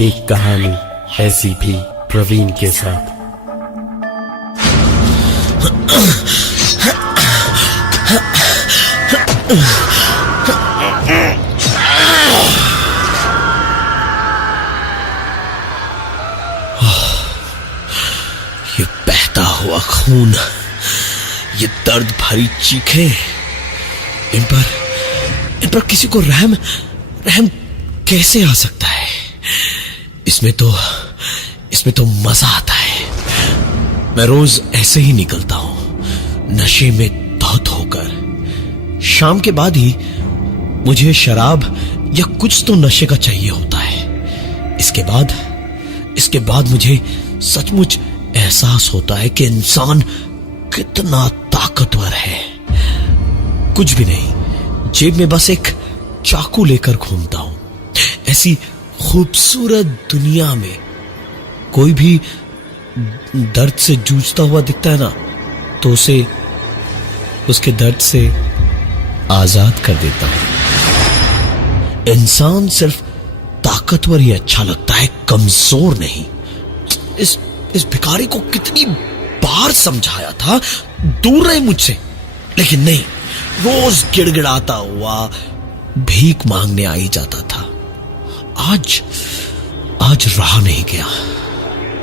एक कहानी ऐसी भी प्रवीण के साथ। ये बहता हुआ खून, ये दर्द भरी चीखें, इन पर किसी को रहम कैसे आ सकता है? इसमें तो मजा आता है। मैं रोज ऐसे ही निकलता हूं, नशे में धौत होकर। शाम के बाद ही मुझे शराब या कुछ तो नशे का चाहिए होता है। इसके बाद मुझे सचमुच एहसास होता है कि इंसान कितना ताकतवर है। कुछ भी नहीं, जेब में बस एक चाकू लेकर घूमता हूं। ऐसी खूबसूरत दुनिया में कोई भी दर्द से जूझता हुआ दिखता है ना, तो उसे उसके दर्द से आजाद कर देता हूं। इंसान सिर्फ ताकतवर ही अच्छा लगता है, कमजोर नहीं। इस भिखारी को कितनी बार समझाया था दूर रहे मुझसे, लेकिन नहीं, रोज गिड़गिड़ाता हुआ भीख मांगने आ ही जाता था। आज रहा नहीं गया।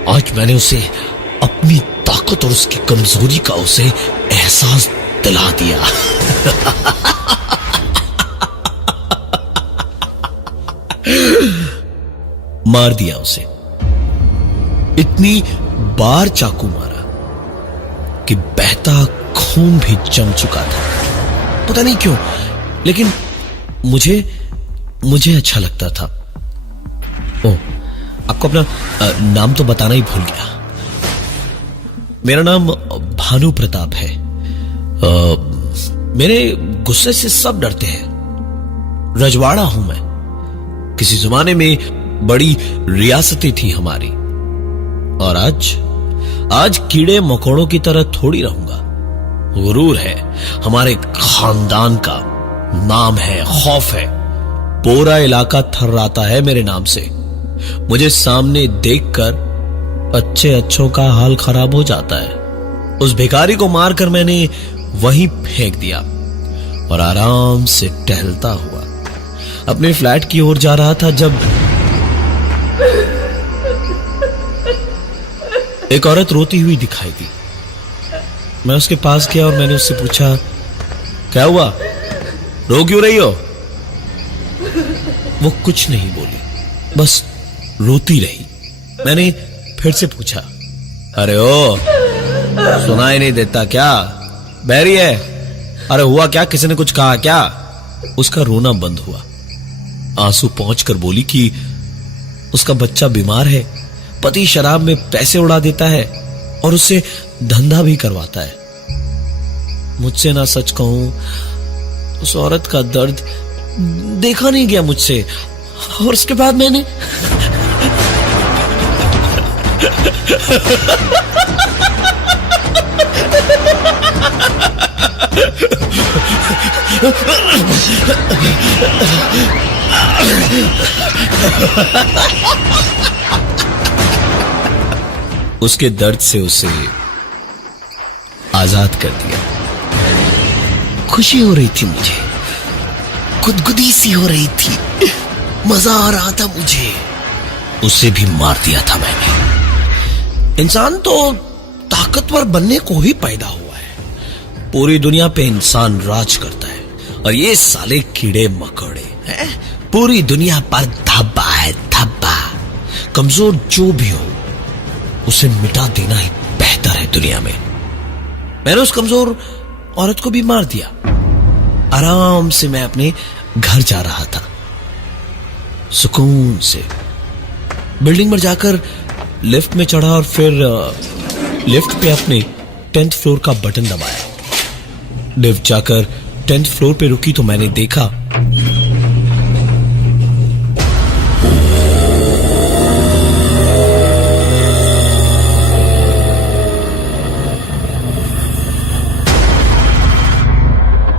आज मैंने उसे अपनी ताकत और उसकी कमजोरी का उसे एहसास दिला दिया। मार दिया उसे। इतनी बार चाकू मारा कि बहता खून भी जम चुका था। पता नहीं क्यों, लेकिन मुझे अच्छा लगता था। ओह, आपको अपना नाम तो बताना ही भूल गया। मेरा नाम भानु प्रताप है। मेरे गुस्से से सब डरते हैं। रजवाड़ा हूं मैं। किसी जमाने में बड़ी रियासतें थी हमारी, और आज कीड़े मकोड़ों की तरह थोड़ी रहूंगा। गुरूर है हमारे खानदान का, नाम है, खौफ है। पूरा इलाका थर्राता है मेरे नाम से। मुझे सामने देखकर अच्छों का हाल खराब हो जाता है। उस भिखारी को मारकर मैंने वहीं फेंक दिया और आराम से टहलता हुआ अपने फ्लैट की ओर जा रहा था, जब एक औरत रोती हुई दिखाई दी। मैं उसके पास गया और मैंने उससे पूछा, क्या हुआ, रो क्यों रही हो? वो कुछ नहीं बोली, बस रोती रही। मैंने फिर से पूछा, अरे ओ, सुनाई नहीं देता क्या? बहरी है? अरे हुआ क्या, किसी ने कुछ कहा क्या? उसका रोना बंद हुआ। आंसू पहुंचकर बोली कि उसका बच्चा बीमार है, पति शराब में पैसे उड़ा देता है और उससे धंधा भी करवाता है। मुझसे ना सच कहूं, उस औरत का दर्द देखा नहीं गया मुझसे। और उसके बाद मैंने उसके दर्द से उसे आजाद कर दिया। खुशी हो रही थी मुझे, गुदगुदी सी हो रही थी, मजा आ रहा था मुझे। उसे भी मार दिया था मैंने। इंसान तो ताकतवर बनने को ही पैदा हुआ है। पूरी दुनिया पे इंसान राज करता है, और ये साले कीड़े मकोड़े हैं, पूरी दुनिया पर धब्बा है, धब्बा। कमजोर जो भी हो, उसे मिटा देना ही बेहतर है दुनिया में। मैंने उस कमजोर औरत को भी मार दिया। आराम से मैं अपने घर जा रहा था, सुकून से। बिल्डिंग पर जाकर लिफ्ट में चढ़ा और फिर लिफ्ट पे अपने 10th फ्लोर का बटन दबाया। लिफ्ट जाकर 10th फ्लोर पे रुकी तो मैंने देखा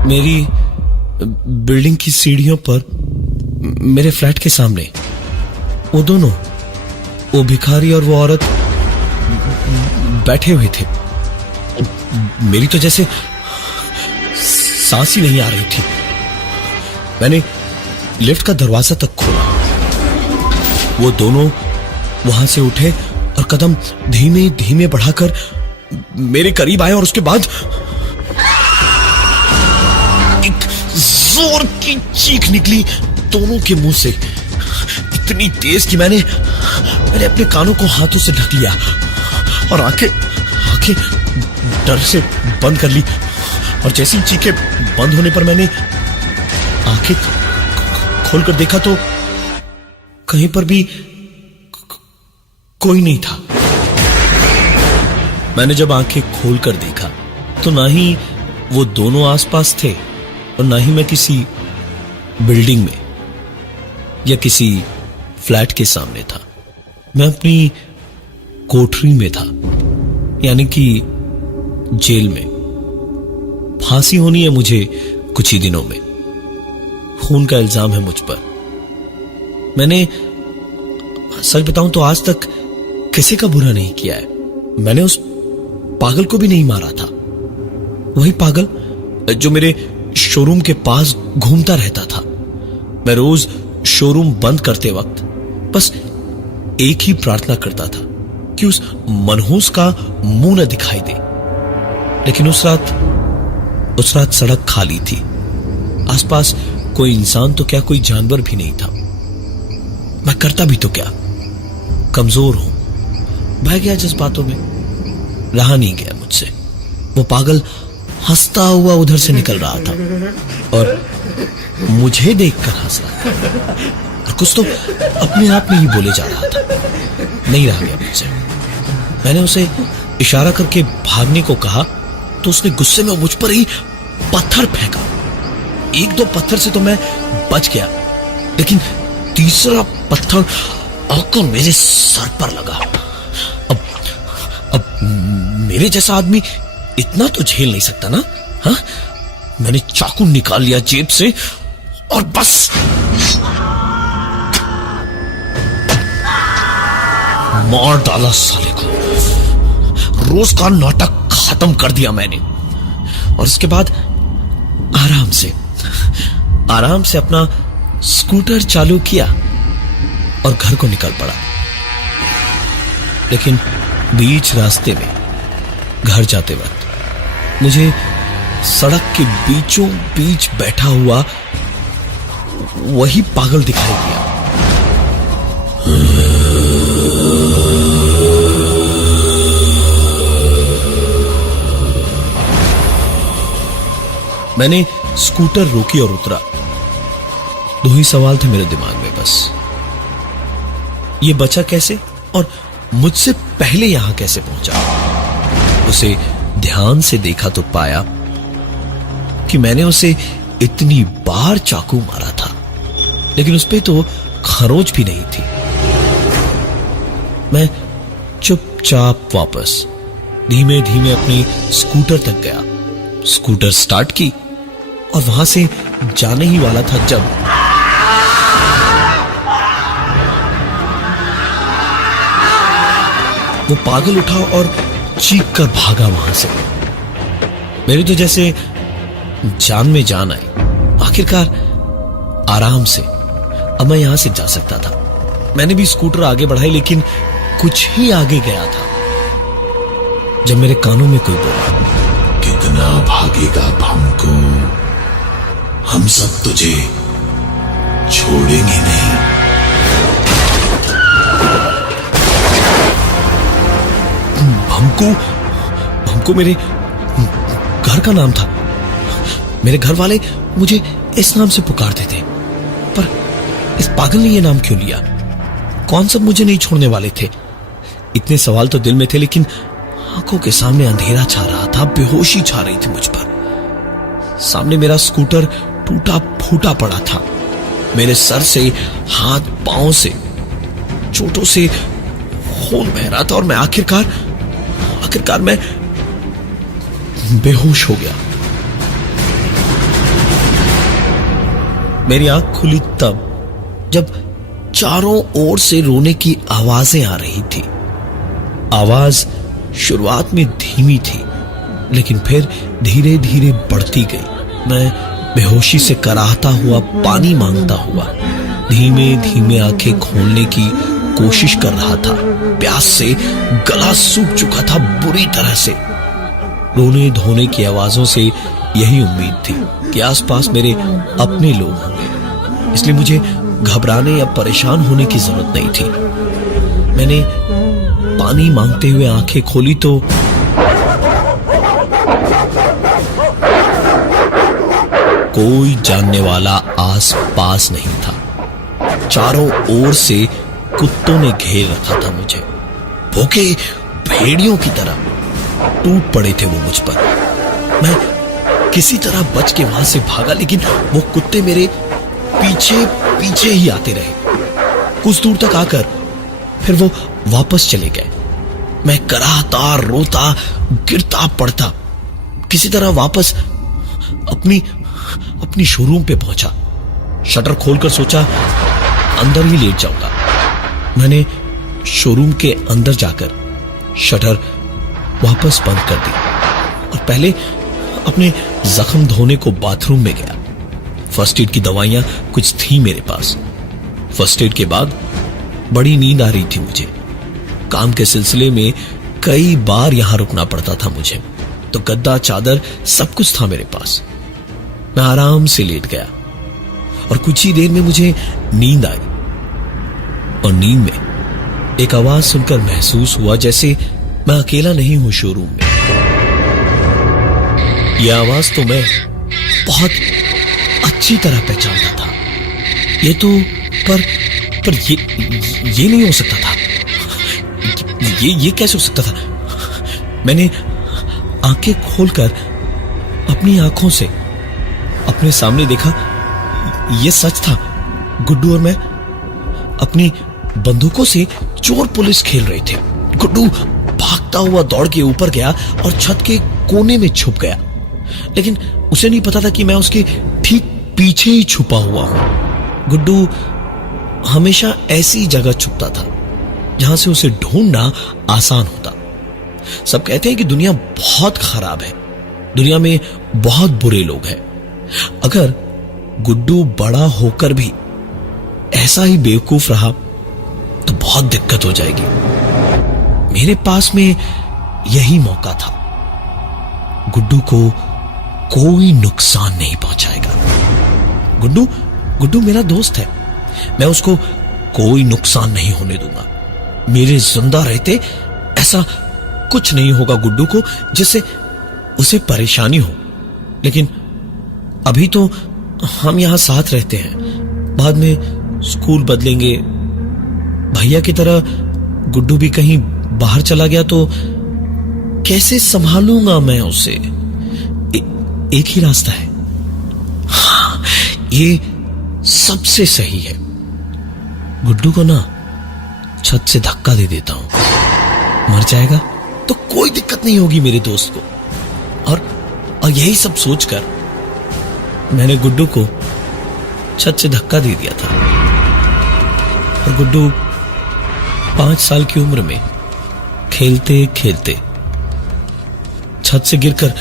मेरी बिल्डिंग की सीढ़ियों पर, मेरे फ्लैट के सामने वो दोनों वो भिखारी और वो औरत बैठे हुए थे। मेरी तो जैसे सांस ही नहीं आ रही थी। मैंने लिफ्ट का दरवाजा तक खोला। वो दोनों वहां से उठे और कदम धीमे धीमे बढ़ाकर मेरे करीब आए और उसके बाद एक जोर की चीख निकली दोनों के मुंह से, इतनी तेज कि मैंने अपने कानों को हाथों से ढक लिया और आंखें डर से बंद कर ली। और जैसी चीखें बंद होने पर मैंने आंखें खोलकर देखा तो कहीं पर भी कोई नहीं था। मैंने जब आंखें खोलकर देखा तो ना ही वो दोनों आसपास थे और ना ही मैं किसी बिल्डिंग में या किसी फ्लैट के सामने था। मैं अपनी कोठरी में था, यानी कि जेल में। फांसी होनी है मुझे कुछ ही दिनों में। खून का इल्जाम है मुझ पर। मैंने सच बताऊं तो आज तक किसी का बुरा नहीं किया है। मैंने उस पागल को भी नहीं मारा था। वही पागल जो मेरे शोरूम के पास घूमता रहता था। मैं रोज शोरूम बंद करते वक्त बस एक ही प्रार्थना करता था कि उस मनहूस का मुंह न दिखाई दे। लेकिन उस रात सड़क खाली थी। आसपास कोई इंसान तो क्या, कोई जानवर भी नहीं था। मैं करता भी तो क्या, कमजोर हूं। बह गया जज्बातों में, रहा नहीं गया मुझसे। वो पागल हंसता हुआ उधर से निकल रहा था और मुझे देखकर हंस रहा था और कुछ तो अपने आप में ही बोले जा रहा था। नहीं रहा गया मुझसे। मैंने उसे इशारा करके भागने को कहा तो उसने गुस्से में मुझ पर ही पत्थर फेंका। एक दो पत्थर से तो मैं बच गया, लेकिन तीसरा पत्थर आकर मेरे सर पर लगा। अब मेरे जैसा आदमी इतना तो झेल नहीं सकता ना। हाँ, मैंने चाकू निकाल लिया जेब से और बस मार डाला साले को। रोज का नाटक खत्म कर दिया मैंने और उसके बाद आराम से अपना स्कूटर चालू किया और घर को निकल पड़ा। लेकिन बीच रास्ते में घर जाते वक्त मुझे सड़क के बीचों बीच बैठा हुआ वही पागल दिखाई दिया। मैंने स्कूटर रोकी और उतरा। दो ही सवाल थे मेरे दिमाग में बस। ये बचा कैसे और मुझसे पहले यहां कैसे पहुंचा। उसे ध्यान से देखा तो पाया कि मैंने उसे इतनी बार चाकू मारा था, लेकिन उस पे तो खरोंच भी नहीं थी। मैं चुपचाप वापस धीमे धीमे अपनी स्कूटर तक गया। स्कूटर स्टार्ट की और वहां से जाने ही वाला था जब वो पागल उठा और चीख कर भागा वहां से। मेरे तो जैसे जान में जान आई। आखिरकार आराम से अब मैं यहां से जा सकता था। मैंने भी स्कूटर आगे बढ़ाई, लेकिन कुछ ही आगे गया था जब मेरे कानों में कोई बोला, कितना भागेगा भमकू, हम सब तुझे छोड़ेंगे नहीं। भमकू मेरे घर का नाम था। मेरे घर वाले मुझे इस नाम से पुकारते थे, पर इस पागल ने यह नाम क्यों लिया? कौन सब मुझे नहीं छोड़ने वाले थे? इतने सवाल तो दिल में थे, लेकिन आंखों के सामने अंधेरा छा रहा था, बेहोशी छा रही थी मुझ पर। सामने मेरा स्कूटर टूटा फूटा पड़ा था। मेरे सर से, हाथ पांव से, चोटों से खून बह रहा था और मैं आखिरकार मैं बेहोश हो गया। मेरी आंख खुली तब जब चारों ओर से रोने की आवाजें आ रही थी। आवाज शुरुआत में धीमी थी, लेकिन फिर धीरे धीरे बढ़ती गई। मैं बेहोशी से कराहता हुआ, पानी मांगता हुआ, धीमे धीमे आंखें खोलने की कोशिश कर रहा था। प्यास से गला सूख चुका था बुरी तरह से। रोने धोने की आवाजों से यही उम्मीद थी कि आसपास मेरे अपने लोग होंगे, इसलिए मुझे घबराने या परेशान होने की जरूरत नहीं थी। मैंने पानी मांगते हुए आंखें खोली तो कोई जानने वाला आस पास नहीं था। चारों ओर से कुत्तों ने घेर रखा था मुझे। भूखे भेड़ियों की तरह टूट पड़े थे वो मुझ पर। मैं किसी तरह बच के वहां से भागा, लेकिन वो कुत्ते मेरे पीछे पीछे ही आते रहे। कुछ दूर तक आकर फिर वो वापस चले गए। मैं कराहता, रोता, गिरता पड़ता किसी तरह वापस अपनी शोरूम पे पहुंचा। शटर खोलकर सोचा अंदर ही लेट जाऊंगा। मैंने शोरूम के अंदर जाकर शटर वापस बंद कर दी और पहले अपने जख्म धोने को बाथरूम में गया। फर्स्ट एड की दवाइयां कुछ थी मेरे पास। फर्स्ट एड के बाद बड़ी नींद आ रही थी मुझे। काम के सिलसिले में कई बार यहां रुकना पड़ता था मुझे, तो गद्दा, चादर सब कुछ था मेरे पास। मैं आराम से लेट गया और कुछ ही देर में मुझे नींद आई और नींद में एक आवाज सुनकर महसूस हुआ जैसे मैं अकेला नहीं हूं शोरूम में। यह आवाज तो मैं बहुत अच्छी तरह पहचानता था। ये तो पर ये नहीं हो सकता था। ये कैसे हो सकता था? मैंने आंखें खोलकर अपनी आंखों से अपने सामने देखा। यह सच था। गुड्डू और मैं अपनी बंदूकों से चोर पुलिस खेल रहे थे। गुड्डू भागता हुआ दौड़ के ऊपर गया और छत के कोने में छुप गया, लेकिन उसे नहीं पता था कि मैं उसके ठीक पीछे ही छुपा हुआ हूं। गुड्डू हमेशा ऐसी जगह छुपता था जहां से उसे ढूंढना आसान होता। सब कहते हैं कि दुनिया बहुत खराब है, दुनिया में बहुत बुरे लोग हैं। अगर गुड्डू बड़ा होकर भी ऐसा ही बेवकूफ रहा तो बहुत दिक्कत हो जाएगी। मेरे पास में यही मौका था। गुड्डू को कोई नुकसान नहीं पहुंचाएगा। गुड्डू मेरा दोस्त है। मैं उसको कोई नुकसान नहीं होने दूंगा। मेरे जिंदा रहते ऐसा कुछ नहीं होगा गुड्डू को जिससे उसे परेशानी हो। लेकिन अभी तो हम यहां साथ रहते हैं, बाद में स्कूल बदलेंगे। भैया की तरह गुड्डू भी कहीं बाहर चला गया तो कैसे संभालूंगा मैं उसे? एक ही रास्ता है। हाँ, ये सबसे सही है। गुड्डू को ना छत से धक्का दे देता हूं। मर जाएगा तो कोई दिक्कत नहीं होगी मेरे दोस्त को। और यही सब सोचकर मैंने गुड्डू को छत से धक्का दे दिया था। और गुड्डू 5 साल की उम्र में खेलते खेलते छत से गिरकर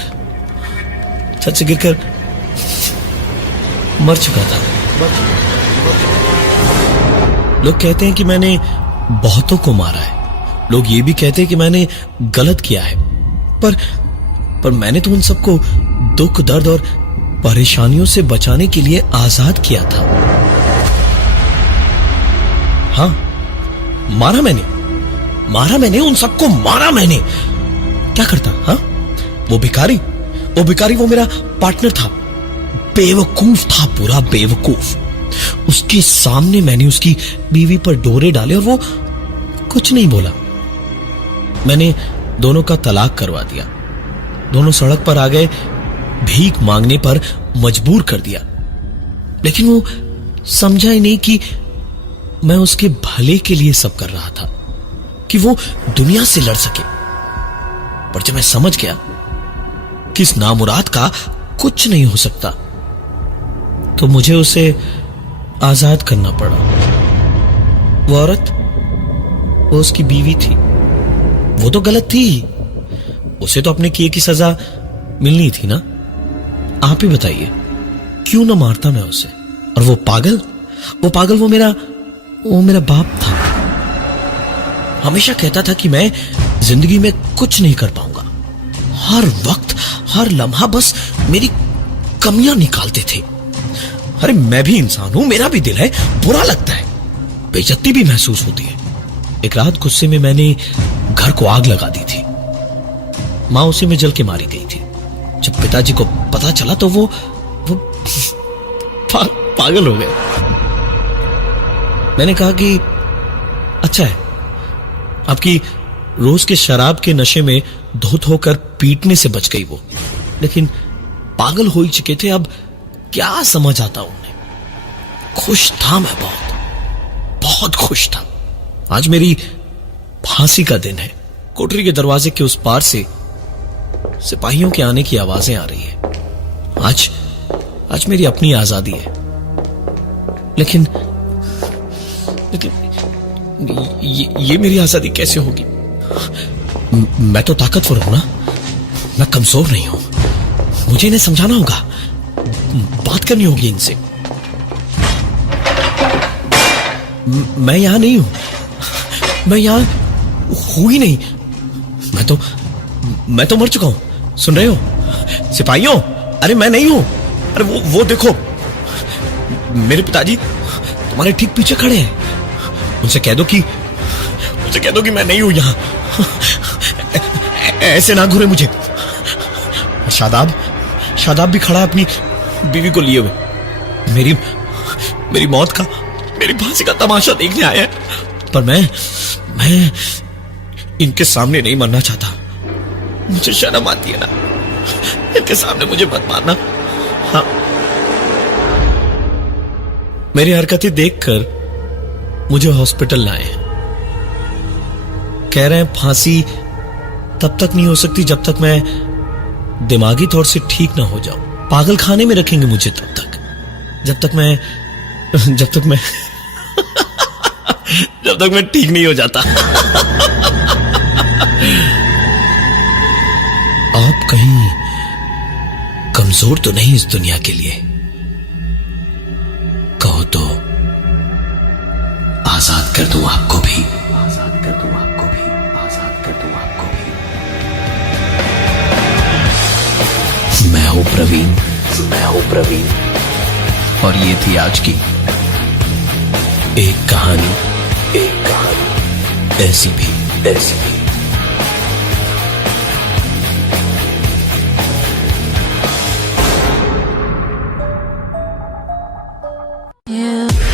मर चुका था। लोग कहते हैं कि मैंने बहुतों को मारा है। लोग ये भी कहते हैं कि मैंने गलत किया है, पर मैंने तो उन सबको दुख, दर्द और परेशानियों से बचाने के लिए आजाद किया था। हाँ, मारा मैंने उन सबको मारा मैंने। क्या करता? हाँ, वो भिखारी वो मेरा पार्टनर था। बेवकूफ था, पूरा बेवकूफ। उसके सामने मैंने उसकी बीवी पर डोरे डाले और वो कुछ नहीं बोला। मैंने दोनों का तलाक करवा दिया। दोनों सड़क पर आ गए, भीख मांगने पर मजबूर कर दिया। लेकिन वो समझा ही नहीं कि मैं उसके भले के लिए सब कर रहा था, कि वो दुनिया से लड़ सके। पर जब मैं समझ गया कि इस नामुराद का कुछ नहीं हो सकता, तो मुझे उसे आजाद करना पड़ा। वो औरत, वो उसकी बीवी थी। वो तो गलत थी, उसे तो अपने किए की सजा मिलनी थी ना। आप ही बताइए, क्यों ना मारता मैं उसे। और वो पागल वो मेरा बाप था। हमेशा कहता था कि मैं जिंदगी में कुछ नहीं कर पाऊंगा। हर वक्त, हर लम्हा बस मेरी कमियां निकालते थे। अरे मैं भी इंसान हूं, मेरा भी दिल है, बुरा लगता है, बेइज्जती भी महसूस होती है। एक रात गुस्से में मैंने घर को आग लगा दी थी। मां उसी में जल के मारी गई थी। जब पिताजी को पता चला तो वो पागल हो गए। मैंने कहा कि अच्छा है, आपकी रोज के शराब के नशे में धुत होकर पीटने से बच गई वो, लेकिन पागल हो ही चुके थे। अब क्या समझ आता उन्हें। खुश था मैं, बहुत खुश था। आज मेरी फांसी का दिन है। कोठरी के दरवाजे के उस पार से सिपाहियों के आने की आवाजें आ रही है। आज मेरी अपनी आजादी है। लेकिन ये मेरी आजादी कैसे होगी? मैं तो ताकतवर हूं ना, मैं कमजोर नहीं हूं। मुझे इन्हें समझाना होगा, बात करनी होगी इनसे। मैं यहां नहीं हूं, मैं यहां हूं ही नहीं। मैं तो मर चुका हूं। सुन रहे हो सिपाहियों? अरे मैं नहीं हूं। अरे वो देखो, मेरे पिताजी तुम्हारे ठीक पीछे खड़े हैं। उनसे कह दो कि मैं नहीं हूं यहां। ऐसे ना घूरे मुझे। शादाब भी खड़ा है अपनी बीवी को लिए हुए। मेरी मौत का, मेरी फांसी का तमाशा देखने आया है। पर मैं इनके सामने नहीं मरना चाहता। मुझे शर्म आती है ना, इनके सामने मुझे मत मारना। हाँ, मेरी हरकतें देखकर मुझे हॉस्पिटल लाए हैं। कह रहे हैं फांसी तब तक नहीं हो सकती जब तक मैं दिमागी तौर से ठीक ना हो जाऊं। पागल खाने में रखेंगे मुझे तब तक, जब तक मैं जब तक मैं ठीक नहीं हो जाता। आप कहीं कमजोर तो नहीं इस दुनिया के लिए? कहो तो आजाद कर दूं आपको भी, आजाद कर दूं आपको भी, आजाद कर दूं आपको भी। मैं हूं प्रवीण, और ये थी आज की एक कहानी, ऐसी भी। You